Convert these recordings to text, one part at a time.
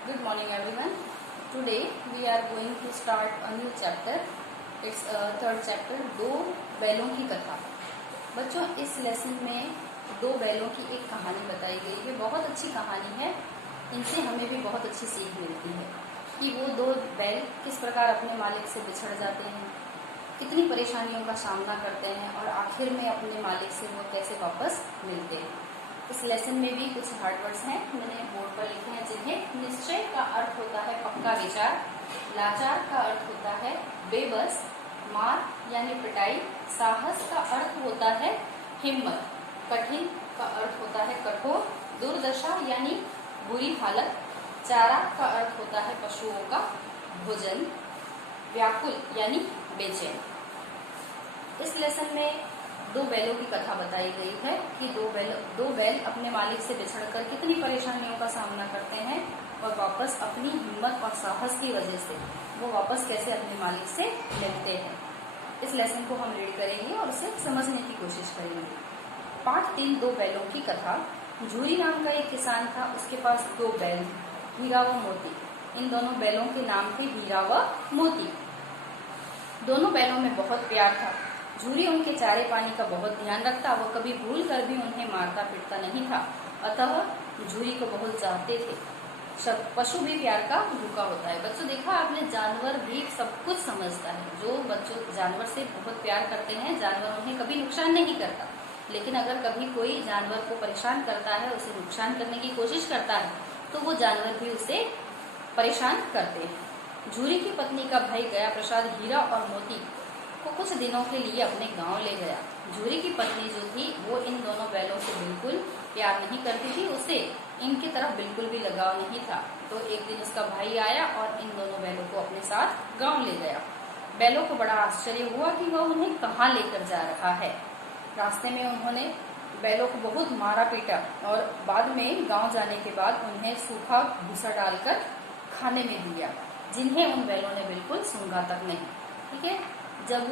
Good morning everyone. Today we are going to start a new chapter. It's third chapter, दो बैलों की कथा। बच्चों, इस लेसन में दो बैलों की एक कहानी बताई गई है। बहुत अच्छी कहानी है। इनसे हमें भी बहुत अच्छी सीख मिलती है कि वो दो बैल किस प्रकार अपने मालिक से बिछड़ जाते हैं, कितनी परेशानियों का सामना करते हैं और आखिर में अपने मालिक से वो कैसे वापस मिलते हैं। इस लेसन में भी कुछ हार्ड वर्ड्स हैं, मैंने बोर्ड पर लिखे हैं, जिन्हें निश्चय का अर्थ होता है पक्का विचार, लाचार का अर्थ होता है बेबस, मार यानी पिटाई, साहस का अर्थ होता है हिम्मत, कठिन का अर्थ होता है कठोर, दुर्दशा यानी बुरी हालत, चारा का अर्थ होता है पशुओं का भोजन, व्याकुल यानी बेचैन। इस लेसन में दो बैलों की कथा बताई गई है कि दो बैल अपने मालिक से बिछड़कर कितनी परेशानियों का सामना करते हैं और वापस अपनी हिम्मत और साहस की वजह से वो वापस कैसे अपने मालिक से मिलते हैं। इस लेसन को हम रीड करेंगे और उसे समझने की कोशिश करेंगे। पाठ 3, दो बैलों की कथा। झूरी नाम का एक किसान था, उसके पास दो बैल, हीरा व मोती। इन दोनों बैलों के नाम थे हीरा व मोती। दोनों बैलों में बहुत प्यार था। झूरी उनके चारे पानी का बहुत ध्यान रखता, वो कभी भूल कर भी उन्हें मारता पीटता नहीं था, अतः झूरी को बहुत चाहते थे। पशु भी प्यार का भूखा होता है। बच्चों, देखा आपने, जानवर भी सब कुछ समझता है। जो बच्चों जानवर से बहुत प्यार करते हैं, जानवर उन्हें कभी नुकसान नहीं करता, लेकिन अगर कभी कोई जानवर को परेशान करता है, उसे नुकसान करने की कोशिश करता है, तो वो जानवर भी उसे परेशान करते हैं। झूरी की पत्नी का भाई गया प्रसाद हीरा और मोती को कुछ दिनों के लिए अपने गांव ले गया। झूरी की पत्नी जो थी वो इन दोनों बैलों से बिल्कुल प्यार नहीं करती थी, उसे इनकी तरफ बिल्कुल भी लगाव नहीं था। तो एक दिन उसका भाई आया और इन दोनों बैलों को अपने साथ गांव ले गया। बैलों को बड़ा आश्चर्य हुआ कि वह उन्हें कहाँ लेकर जा रहा है। रास्ते में उन्होंने बैलों को बहुत मारा पीटा और बाद में गाँव जाने के बाद उन्हें सूखा भूसा डालकर खाने में दिया, जिन्हें उन बैलों ने बिल्कुल सूंघा तक नहीं। ठीक है। जब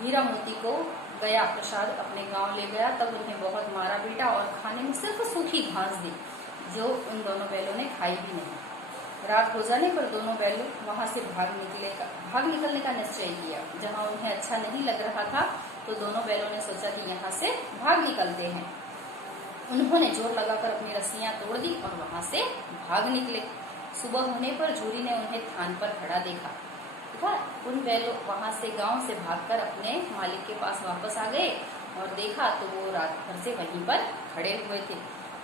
हीरा मोती को गया प्रसाद अपने गांव ले गया, तब उन्हें बहुत मारा पीटा और खाने में सिर्फ सूखी घास दी, जो उन दोनों बैलों ने खाई भी नहीं। रात हो जाने पर दोनों बैलों वहां से भाग निकलने का निश्चय किया। जहां उन्हें अच्छा नहीं लग रहा था, तो दोनों बैलों ने सोचा कि यहाँ से भाग निकलते हैं। उन्होंने जोर लगाकर अपनी रस्सियां तोड़ दी और वहां से भाग निकले। सुबह होने पर झूरी ने उन्हें थान पर खड़ा देखा। उन बैलों वहां से गांव से भागकर अपने मालिक के पास वापस आ गए और देखा तो वो रात भर से वहीं पर खड़े हुए थे।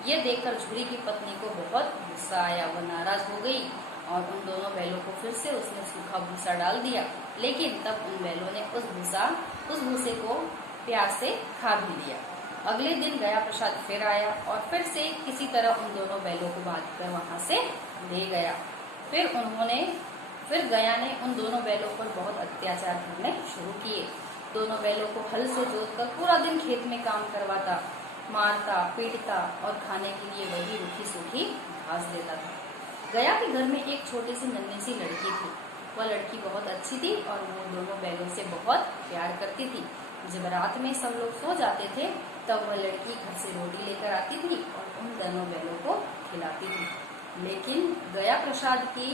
ये देखकर झूरी की पत्नी को बहुत गुस्सा आया, वो नाराज हो गई और उन दोनों बैलों को फिर से उसने सूखा भूसा डाल दिया। लेकिन तब उन बैलों ने उस भूसे को प्यार से खा भी लिया। अगले दिन गया प्रसाद फिर आया और फिर से किसी तरह उन दोनों बैलों को बांधकर वहां से ले गया। फिर गया ने उन दोनों बैलों पर बहुत अत्याचार करने शुरू किए। दोनों बैलों को हल से जोतकर पूरा दिन खेत में काम करवाता, मारता पीटता और खाने के लिए वही रूखी सूखी घास देता था। गया के घर में एक छोटी सी नन्ही सी लड़की थी। वह लड़की बहुत अच्छी थी और वो दोनों बैलों से बहुत प्यार करती थी। जब रात में सब लोग सो जाते थे, तब वह लड़की घर से रोटी लेकर आती थी और उन दोनों बैलों को खिलाती थी। लेकिन गया प्रसाद की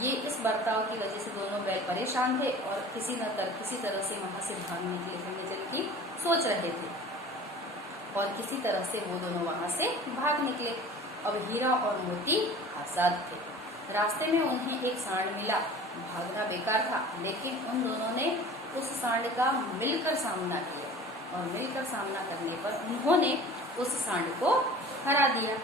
ये इस बर्ताव की वजह से दोनों बैल परेशान थे और किसी तरह से वहां से भागने की सोच रहे थे और किसी तरह से वो दोनों वहां से भाग निकले। अब हीरा और मोती आजाद थे। रास्ते में उन्हें एक सांड मिला। भागना बेकार था, लेकिन उन दोनों ने उस सांड का मिलकर सामना किया और मिलकर सामना करने पर उन्होंने उस सांड को हरा दिया।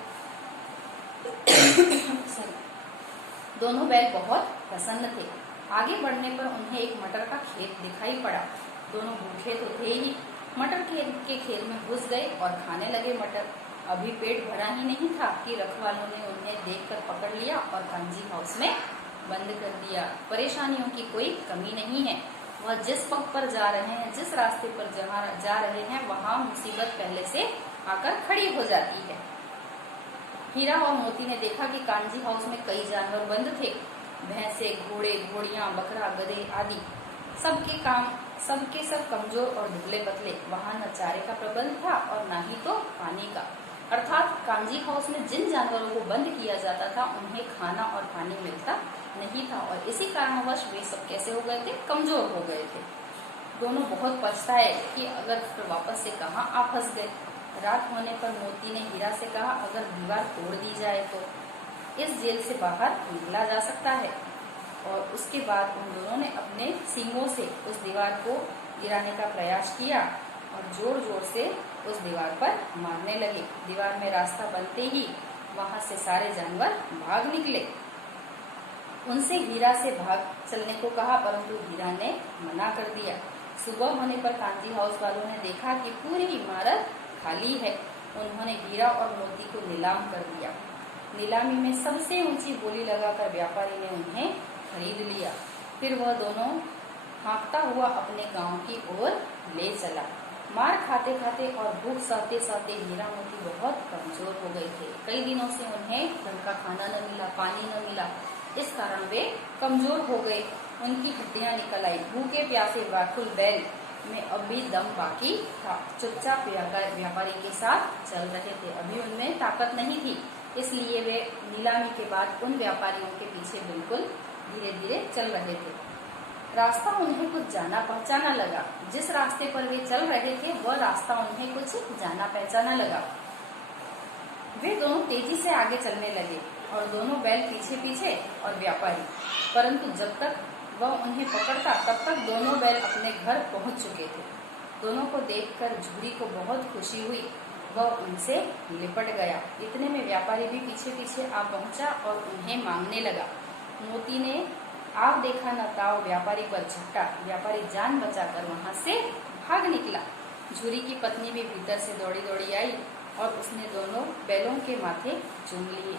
दोनों बैल बहुत प्रसन्न थे। आगे बढ़ने पर उन्हें एक मटर का खेत दिखाई पड़ा। दोनों भूखे तो थे ही, मटर के खेत में घुस गए और खाने लगे मटर। अभी पेट भरा ही नहीं था कि रखवालों ने उन्हें देखकर पकड़ लिया और कांजी हाउस में बंद कर दिया। परेशानियों की कोई कमी नहीं है। वह जिस पग पर जा रहे हैं, जिस रास्ते पर जा रहे हैं, वहाँ मुसीबत पहले से आकर खड़ी हो जाती है। हीरा और मोती ने देखा कि कांजी हाउस में कई जानवर बंद थे। भैंसे, घोड़े, घोड़ियां, बकरा, गधे आदि सबके सब कमजोर और दुबले पतले। वहां न चारे का प्रबंध था और न ही तो पानी का। अर्थात कांजी हाउस में जिन जानवरों को बंद किया जाता था उन्हें खाना और पानी मिलता नहीं था और इसी कारणवश वे सब कैसे हो गए थे, कमजोर हो गए थे। दोनों बहुत पछताए कि अगर फिर वापस से कहाँ आ फंस गए। रात होने पर मोती ने हीरा से कहा, अगर दीवार तोड़ दी जाए तो इस जेल से बाहर निकला जा सकता है। और उसके बाद उन दोनों ने अपने सींगों से उस दीवार को गिराने का प्रयास किया और जोर जोर से उस दीवार पर मारने लगे। दीवार में रास्ता बनते ही वहां से सारे जानवर भाग निकले। उनसे हीरा से भाग चलने को कहा, परंतु हीरा ने मना कर दिया। सुबह होने पर कांजी हाउस वालों ने देखा कि पूरी इमारत खाली है। उन्होंने हीरा और मोती को नीलाम कर दिया। नीलामी में सबसे ऊंची बोली लगाकर व्यापारी ने उन्हें खरीद लिया। फिर वह दोनों हाँकता हुआ अपने गांव की ओर ले चला। मार खाते खाते और भूख सहते सहते हीरा मोती बहुत कमजोर हो गए थे। कई दिनों से उन्हें ढंग का खाना न मिला, पानी न मिला, इस कारण वे कमजोर हो गए। उनकी हड्डियां निकल आई। भूखे प्यासे व्याकुल बैल में अब भी दम बाकी था। चुपचाप व्यापारी के साथ चल रहे थे। अभी उनमें ताकत नहीं थी, इसलिए वे नीलामी के बाद उन व्यापारियों के पीछे बिल्कुल धीरे धीरे चल रहे थे। रास्ता उन्हें कुछ जाना पहचाना लगा। जिस रास्ते पर वे चल रहे थे वह रास्ता उन्हें कुछ जाना पहचाना लगा। वे दोनों तेजी से आगे चलने लगे और दोनों बैल पीछे पीछे और व्यापारी। परंतु जब तक वह उन्हें पकड़ता तब तक दोनों बैल अपने घर पहुंच चुके थे। दोनों को देखकर झूरी को बहुत खुशी हुई। वह उनसे लिपट गया। इतने में व्यापारी भी पीछे पीछे आ पहुंचा और उन्हें मांगने लगा। मोती ने आप देखा न ताओ व्यापारी पर झपटा। व्यापारी जान बचाकर वहां से भाग निकला। झूरी की पत्नी भी भीतर से दौड़ी दौड़ी आई और उसने दोनों बैलों के माथे चूम लिए।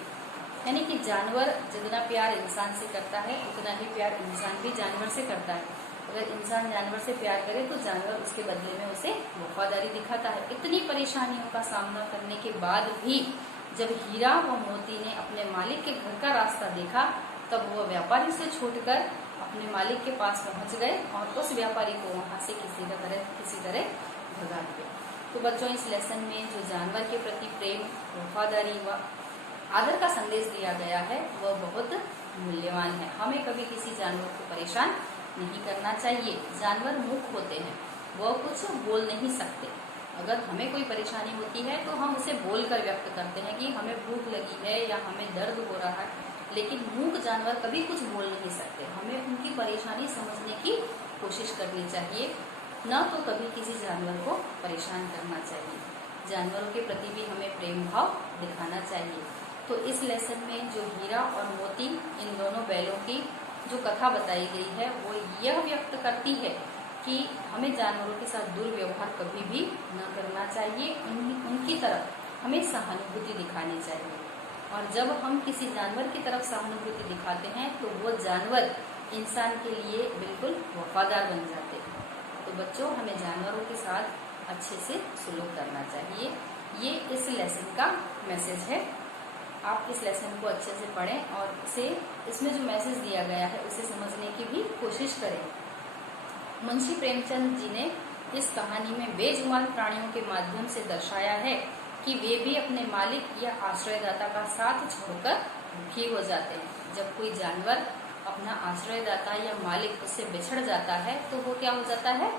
यानी कि जानवर जितना प्यार इंसान से करता है उतना ही प्यार इंसान भी जानवर से करता है। अगर इंसान जानवर से प्यार करे तो जानवर उसके बदले में उसे वफादारी दिखाता है। इतनी परेशानियों का सामना करने के बाद भी जब हीरा व मोती ने अपने मालिक के घर का रास्ता देखा तब वह व्यापारी से छूटकर अपने मालिक के पास पहुंच गए और उस व्यापारी को वहां से किसी तरह भगा दिया। तो बच्चों, इस लेसन में जो जानवर के प्रति प्रेम, वफादारी व आदर का संदेश दिया गया है वह बहुत मूल्यवान है। हमें कभी किसी जानवर को परेशान नहीं करना चाहिए। जानवर मूक होते हैं, वह कुछ बोल नहीं सकते। अगर हमें कोई परेशानी होती है तो हम उसे बोलकर व्यक्त करते हैं कि हमें भूख लगी है या हमें दर्द हो रहा है, लेकिन मूक जानवर कभी कुछ बोल नहीं सकते। हमें उनकी परेशानी समझने की कोशिश करनी चाहिए, न तो कभी किसी जानवर को परेशान करना चाहिए। जानवरों के प्रति भी हमें प्रेम भाव दिखाना चाहिए। तो इस लेसन में जो हीरा और मोती, इन दोनों बैलों की जो कथा बताई गई है वो यह व्यक्त करती है कि हमें जानवरों के साथ दुर्व्यवहार कभी भी न करना चाहिए। उनकी तरफ हमें सहानुभूति दिखानी चाहिए और जब हम किसी जानवर की तरफ सहानुभूति दिखाते हैं तो वो जानवर इंसान के लिए बिल्कुल वफादार बन जाते हैं। तो बच्चों, हमें जानवरों के साथ अच्छे से सुलूक करना चाहिए। ये इस लेसन का मैसेज है। आप इस लेसन को अच्छे से पढ़ें और उसे, इसमें जो मैसेज दिया गया है उसे समझने की भी कोशिश करें। मुंशी प्रेमचंद जी ने इस कहानी में बेजुबान प्राणियों के माध्यम से दर्शाया है कि वे भी अपने मालिक या आश्रयदाता का साथ छोड़कर दुखी हो जाते हैं। जब कोई जानवर अपना आश्रयदाता या मालिक उससे बिछड़ जाता है तो वो क्या हो जाता है,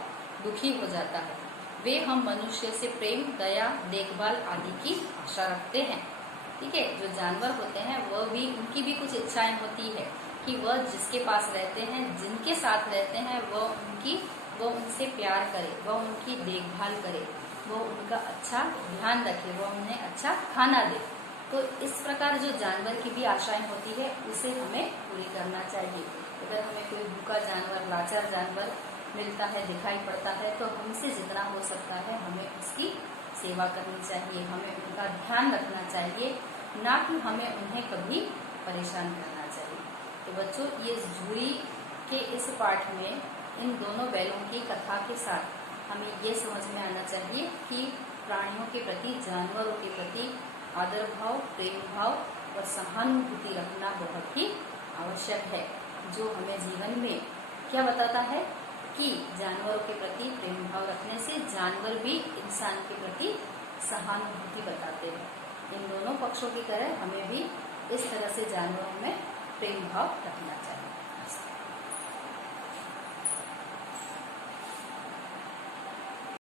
दुखी हो जाता है। वे हम मनुष्य से प्रेम, दया, देखभाल आदि की आशा रखते हैं। ठीक है, जो जानवर होते हैं वह भी, उनकी भी कुछ इच्छाएं होती है कि वह जिसके पास रहते हैं, जिनके साथ रहते हैं, वह उनसे प्यार करे, वह उनकी देखभाल करे, वह उनका अच्छा ध्यान रखे, वह उन्हें अच्छा खाना दे। तो इस प्रकार जो जानवर की भी आशाएं होती है उसे हमें पूरी करना चाहिए। अगर हमें कोई भूखा जानवर, लाचार जानवर मिलता है, दिखाई पड़ता है, तो हमसे जितना हो सकता है हमें उसकी सेवा करनी चाहिए, हमें उनका ध्यान रखना चाहिए, ना कि हमें उन्हें कभी परेशान करना चाहिए। तो बच्चों, ये झूरी के इस पाठ में इन दोनों बैलों की कथा के साथ हमें ये समझ में आना चाहिए कि प्राणियों के प्रति, जानवरों के प्रति आदर भाव, प्रेम भाव और सहानुभूति रखना बहुत ही आवश्यक है, जो हमें जीवन में क्या बताता है कि जानवरों के प्रति प्रेम भाव रखने से जानवर भी इंसान के प्रति सहानुभूति बताते हैं। इन दोनों पक्षों की तरह हमें भी इस तरह से जानवरों में प्रेम भाव रखना चाहिए।